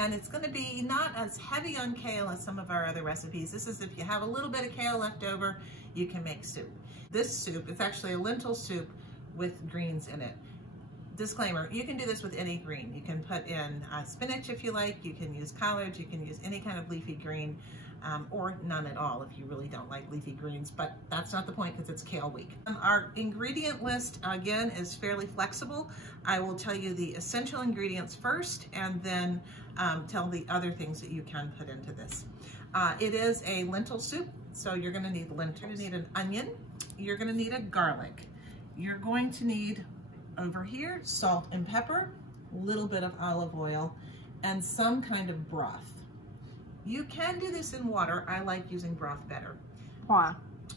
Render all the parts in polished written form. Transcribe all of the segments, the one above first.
and it's going to be not as heavy on kale as some of our other recipes. This is if you have a little bit of kale left over, you can make soup. This soup, it's actually a lentil soup with greens in it. Disclaimer, you can do this with any green. You can put in spinach if you like, you can use collards, you can use any kind of leafy green, or none at all if you really don't like leafy greens, but that's not the point because it's kale week. Our ingredient list, again, is fairly flexible. I will tell you the essential ingredients first and then tell the other things that you can put into this. It is a lentil soup, so you're gonna need lentils. You're gonna need an onion, you're gonna need a garlic, you're going to need over here salt and pepper, a little bit of olive oil, and some kind of broth. You can do this in water. I like using broth better. Why?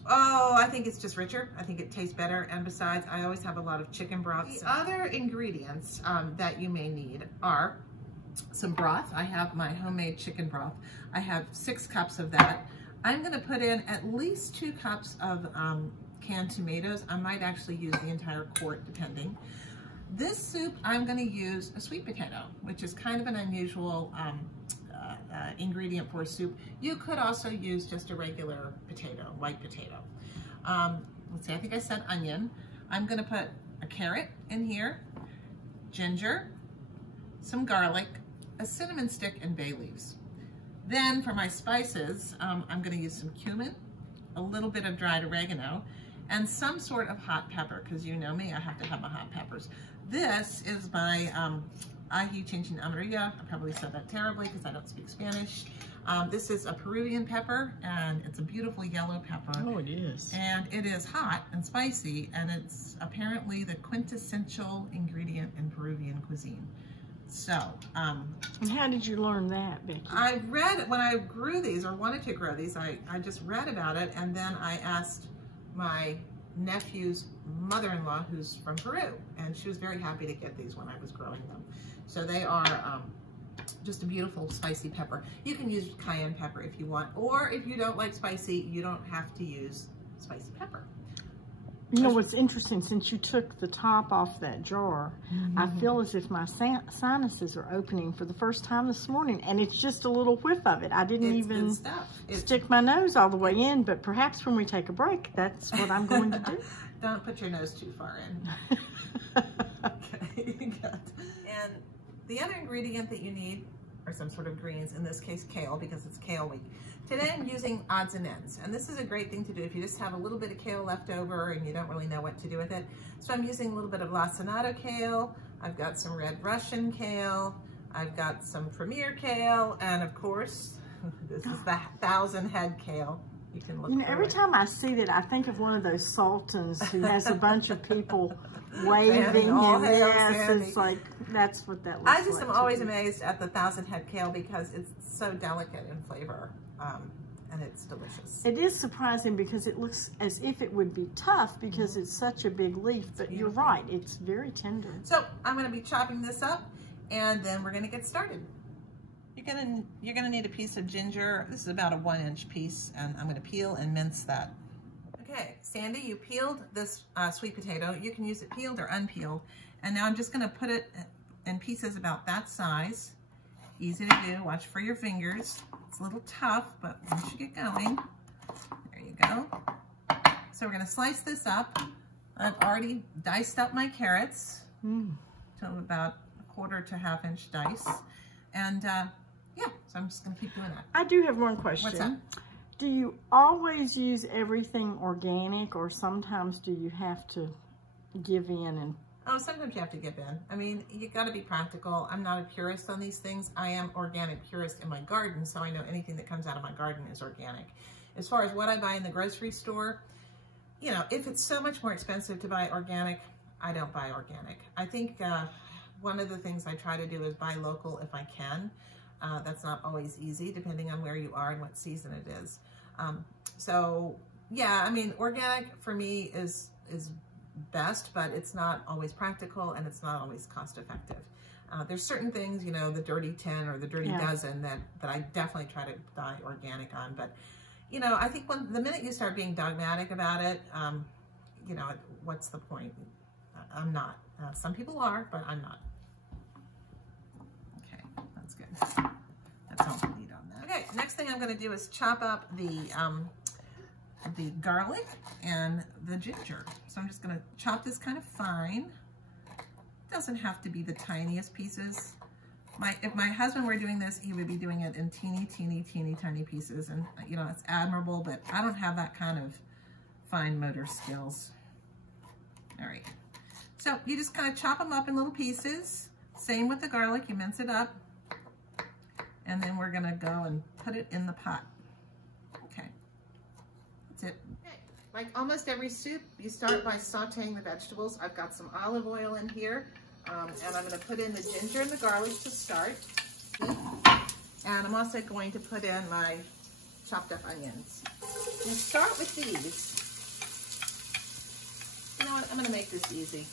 Oh, I think it's just richer. I think it tastes better. And besides, I always have a lot of chicken broth. The other ingredients that you may need are some broth. I have my homemade chicken broth. I have 6 cups of that. I'm gonna put in at least 2 cups of canned tomatoes. I might actually use the entire quart depending. This soup, I'm gonna use a sweet potato, which is kind of an unusual ingredient for a soup. You could also use just a regular potato, white potato. Let's see, I think I said onion. I'm gonna put a carrot in here, ginger, some garlic, a cinnamon stick, and bay leaves. Then for my spices, I'm gonna use some cumin, a little bit of dried oregano, and some sort of hot pepper, because you know me, I have to have my hot peppers. This is my ají chinchín amarillo. I probably said that terribly because I don't speak Spanish. This is a Peruvian pepper, and it's a beautiful yellow pepper. Oh, it is. And it is hot and spicy, and it's apparently the quintessential ingredient in Peruvian cuisine. So, and how did you learn that, Becky? I read, when I grew these, or wanted to grow these, I just read about it, and then I asked my nephew's mother-in-law, who's from Peru, and she was very happy to get these when I was growing them. So they are just a beautiful spicy pepper. You can use cayenne pepper if you want, or if you don't like spicy, you don't have to use spicy pepper. You know what's interesting, since you took the top off that jar, I feel as if my sinuses are opening for the first time this morning, and it's just a little whiff of it. I didn't even stick my nose all the way in, but perhaps when we take a break, that's what I'm going to do. Don't put your nose too far in. Okay, good. And the other ingredient that you need are some sort of greens, in this case kale, because it's kale week. Today I'm using odds and ends, and this is a great thing to do if you just have a little bit of kale left over and you don't really know what to do with it. So I'm using a little bit of lacinato kale, I've got some red Russian kale, I've got some premier kale, and of course, this is the 1,000-head kale. You can look every time I see that, I think of one of those sultans who has a bunch of people waving, and yes, it's like, that's what that looks like. I just am always amazed at the 1,000-head kale because it's so delicate in flavor, and it's delicious. It is surprising because it looks as if it would be tough because it's such a big leaf, but you're right, it's very tender. So I'm gonna be chopping this up, and then we're gonna get started. You're gonna need a piece of ginger. This is about a 1-inch piece, and I'm gonna peel and mince that. Okay, Sandy, you peeled this sweet potato. You can use it peeled or unpeeled. And now I'm just gonna put it in pieces about that size. Easy to do, watch for your fingers. It's a little tough, but once you get going, there you go. So we're gonna slice this up. I've already diced up my carrots to about 1/4 to 1/2 inch dice. And yeah, so I'm just gonna keep doing that. I do have one question. What's that? Do you always use everything organic, or sometimes do you have to give in? And oh, sometimes you have to give in. I mean, you gotta be practical. I'm not a purist on these things. I am organic purist in my garden, so I know anything that comes out of my garden is organic. As far as what I buy in the grocery store, you know, if it's so much more expensive to buy organic, I don't buy organic. I think one of the things I try to do is buy local if I can. That's not always easy depending on where you are and what season it is. So yeah, I mean, organic for me is best, but it's not always practical and it's not always cost effective. There's certain things, you know, the dirty 10 or the dirty dozen that I definitely try to buy organic on. But, you know, I think the minute you start being dogmatic about it, you know, what's the point? I'm not. Some people are, but I'm not. Okay, That's good. That's all we need on that. Okay, next thing I'm gonna do is chop up the garlic and the ginger. So I'm just gonna chop this kind of fine. Doesn't have to be the tiniest pieces. If my husband were doing this, he would be doing it in teeny, teeny, teeny, tiny pieces. And you know, it's admirable, but I don't have that kind of fine motor skills. All right, so you just kind of chop them up in little pieces. Same with the garlic, you mince it up. And then we're gonna go and put it in the pot. Okay, that's it. Okay. Like almost every soup, you start by sauteing the vegetables. I've got some olive oil in here, and I'm gonna put in the ginger and the garlic to start. And I'm also going to put in my chopped up onions. We'll start with these. You know what, I'm gonna make this easy.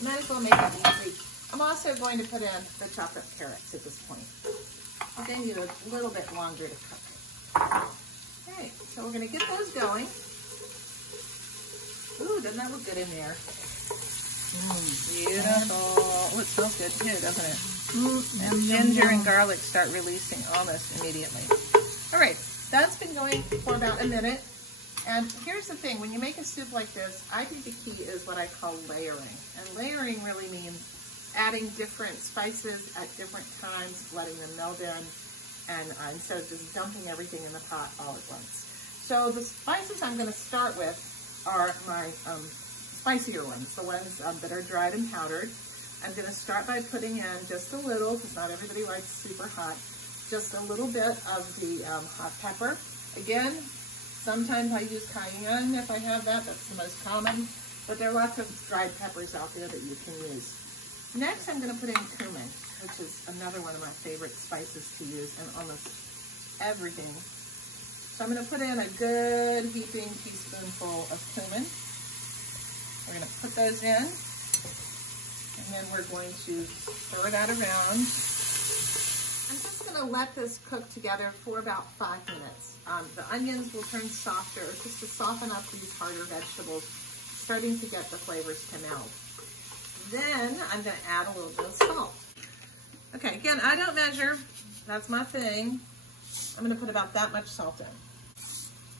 I might as well make it easy. I'm also going to put in the chopped up carrots at this point. They need a little bit longer to cook. Okay, so we're gonna get those going. Ooh, doesn't that look good in there? Beautiful. Oh, it smells good too, doesn't it? And ginger and garlic start releasing almost immediately. All right, that's been going for about a minute. And here's the thing, when you make a soup like this, I think the key is what I call layering. And layering really means adding different spices at different times, letting them meld in, and instead of just dumping everything in the pot all at once. So the spices I'm going to start with are my spicier ones, the ones that are dried and powdered. I'm going to start by putting in just a little, because not everybody likes super hot, just a little bit of the hot pepper. Again, sometimes I use cayenne if I have that, that's the most common, but there are lots of dried peppers out there that you can use. Next, I'm going to put in cumin, which is another one of my favorite spices to use in almost everything. So I'm going to put in a good heaping teaspoonful of cumin. We're going to put those in, and then we're going to stir that around. I'm just going to let this cook together for about 5 minutes. The onions will turn softer just to soften up these harder vegetables, starting to get the flavors to meld. Then I'm going to add a little bit of salt. Okay, again, I don't measure. That's my thing. I'm going to put about that much salt in.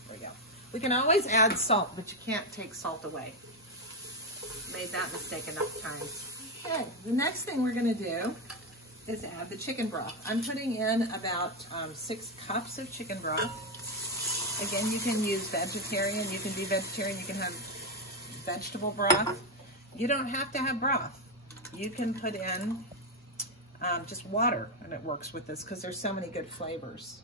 There we go. We can always add salt, but you can't take salt away. Made that mistake enough times. Okay, the next thing we're going to do is add the chicken broth. I'm putting in about 6 cups of chicken broth. Again, you can use vegetarian. You can be vegetarian. You can have vegetable broth. You don't have to have broth. You can put in just water, and it works with this because there's so many good flavors.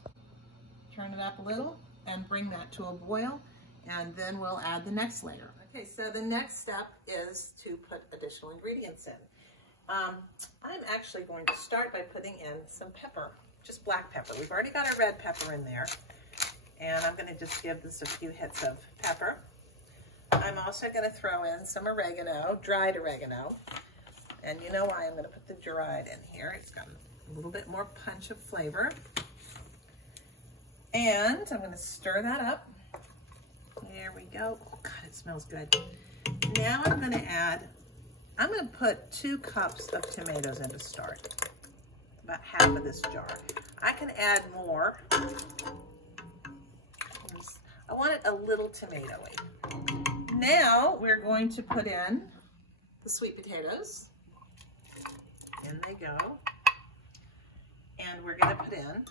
Turn it up a little and bring that to a boil, and then we'll add the next layer. Okay, so the next step is to put additional ingredients in. I'm actually going to start by putting in some pepper, just black pepper. We've already got our red pepper in there, and I'm going to just give this a few hits of pepper. I'm also going to throw in some oregano, dried oregano. And you know why I'm going to put the dried in here. It's got a little bit more punch of flavor. And I'm going to stir that up. There we go. Oh, God, it smells good. Now I'm going to put 2 cups of tomatoes in to start. About half of this jar. I can add more. I want it a little tomatoey. Now we're going to put in the sweet potatoes. In they go. And we're going to put in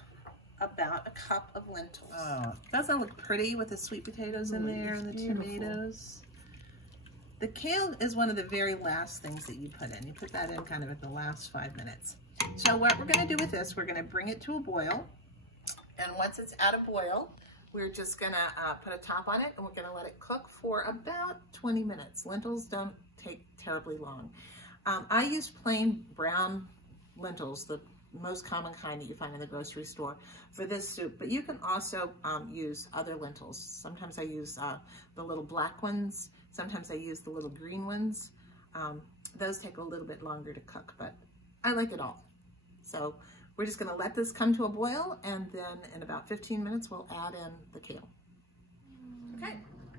about a cup of lentils. Oh, doesn't it look pretty with the sweet potatoes in there and the tomatoes? The kale is one of the very last things that you put in. You put that in kind of at the last 5 minutes. So what we're going to do with this, we're going to bring it to a boil. And once it's at a boil, we're just going to put a top on it, and we're going to let it cook for about 20 minutes. Lentils don't take terribly long. I use plain brown lentils, the most common kind that you find in the grocery store for this soup, but you can also use other lentils. Sometimes I use the little black ones. Sometimes I use the little green ones. Those take a little bit longer to cook, but I like it all. So we're just going to let this come to a boil, and then in about 15 minutes we'll add in the kale. Okay,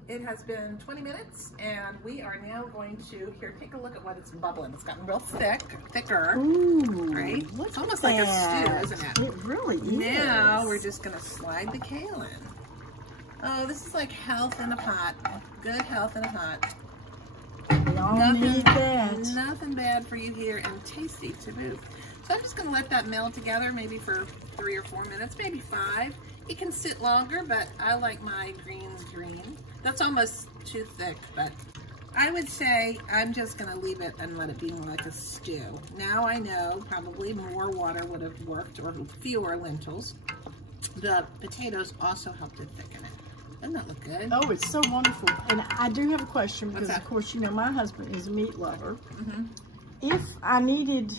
It has been 20 minutes, and we are now going to, here, take a look at what it's bubbling. It's gotten real thicker. Ooh, right? It's almost like a stew, isn't it? It really is. Now we're just gonna slide the kale in. Oh, this is like health in a pot. Good health in a pot. We all need that. Nothing bad for you here, and tasty to boot. So I'm just gonna let that meld together, maybe for 3 or 4 minutes, maybe 5. It can sit longer, but I like my greens green. That's almost too thick, but I would say I'm just gonna leave it and let it be more like a stew. Now I know probably more water would have worked, or fewer lentils. The potatoes also help to thicken it. Doesn't that look good? Oh, it's so wonderful. And I do have a question, because of course, you know, my husband is a meat lover. If I needed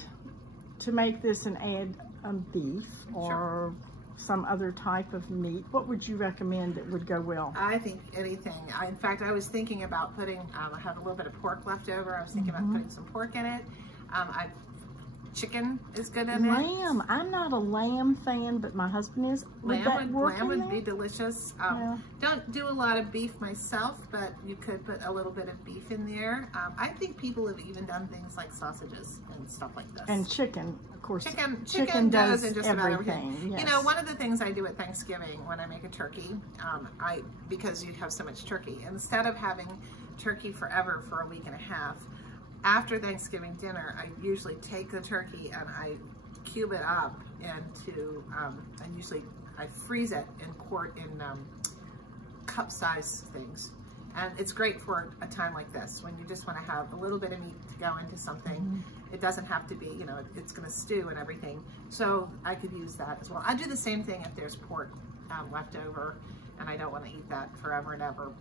to make this and add beef or some other type of meat, what would you recommend that would go well? I think anything. In fact, I was thinking about putting, I have a little bit of pork left over. I was thinking about putting some pork in it. Chicken is good in it. Lamb. I'm not a lamb fan, but my husband is. Lamb would be delicious. Don't do a lot of beef myself, but you could put a little bit of beef in there. I think people have even done things like sausages and stuff like this. And chicken, of course. Chicken does in just about everything. Yes. You know, one of the things I do at Thanksgiving when I make a turkey, because you have so much turkey, instead of having turkey forever for a week and a half, after Thanksgiving dinner, I usually take the turkey and I cube it up into, I freeze it in cup size things. And it's great for a time like this, when you just want to have a little bit of meat to go into something. It doesn't have to be, you know, it's going to stew and everything. So I could use that as well. I do the same thing if there's pork left over and I don't want to eat that forever and ever.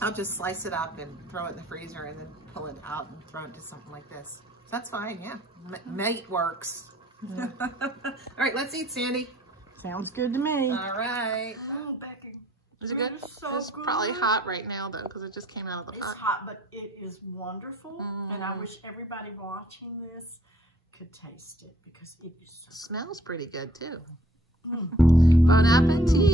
I'll just slice it up and throw it in the freezer and then pull it out and throw it into something like this. So that's fine, yeah. Mate works. Yeah. All right, let's eat, Sandy. Sounds good to me. All right. Oh, Becky. Is it good? So it's good. Probably hot right now, though, because it just came out of the pot. It's hot, but it is wonderful. And I wish everybody watching this could taste it, because it is so Smells pretty good, too. good. Bon appetit.